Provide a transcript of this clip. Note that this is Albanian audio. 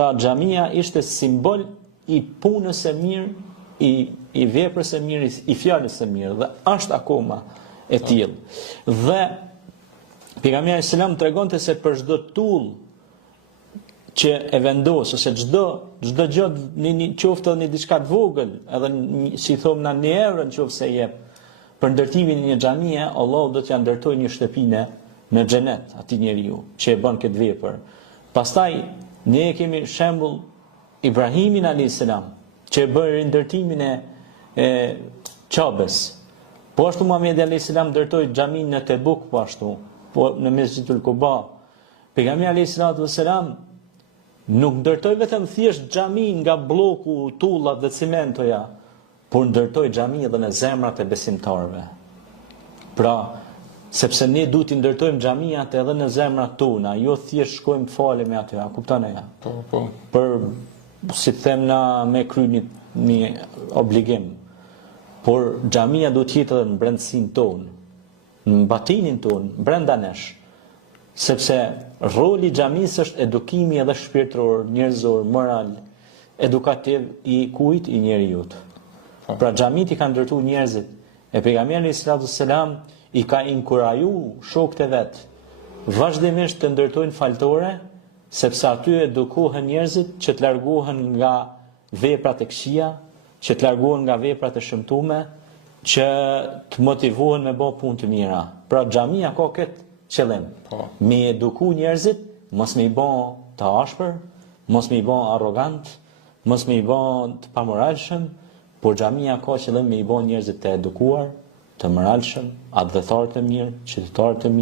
Pra xhamia ishte simbol i punës së mirë, i veprës së mirë, i fjalës së mirë, dhe është akoma e tillë. Dhe pejgamberi selam tregonte se për çdo tull që e vendos, ose çdo gjë qoftë në diçka të vogël, edhe si thon na 1 euro nëse jep për ndërtimin e një xhamie, Allahu do t'ja ndërtojë një shtëpinë në xhenet atij njeriu që e bën këtë vepër. Pastaj ne kemi shembull Ibrahimin alayhis salam, që e bëri ndërtimin e Qabes. Po ashtu Muhamedi alayhis salam ndërtoi xhamin në Tebuk, po ashtu, po në Mesjidul Quba. Pejgamberi alayhis salam nuk ndërtoi vetëm thjesht xhamin nga bloku, tullat dhe cimentoja, por ndërtoi xhamin edhe në zemrat e besimtarëve. Pra, sepse ne duhet të ndërtojmë xhamiat edhe në zemrat tona, jo thjesht shkojmë të falemi aty, a kupton ajo? Po. Për si them na me kryenit një obligim. Por xhamia duhet të jetë edhe në brendësinë tonë, në batinin tonë, brenda nesh. Sepse roli i xhamisë është edukimi edhe shpirtëror, njerëzor, moral, edukativ i kujt, i njerëzit. Pra xhamit i kanë ndërtuar njerëzit. E pejgamberi sallallahu alajhi wasallam i ka inkuraju shokët e vet vazhdimisht të ndërtojnë faltore, sepse aty edukohen njerëzit që të largohen nga veprat e këqija, që të largohen nga veprat e shëmtuara, që të motivohen me bë punë të mira. Pra xhamia ka këtë qëllim. Me eduku njerëzit, mos me i bë të ashpër, mos me i bë arrogant, mos me i bë të pamoralshëm, por xhamia ka qëllim me i bë njerëzit të edukuar, të moralshëm, adhëtar të mirë, qytetar të mirë.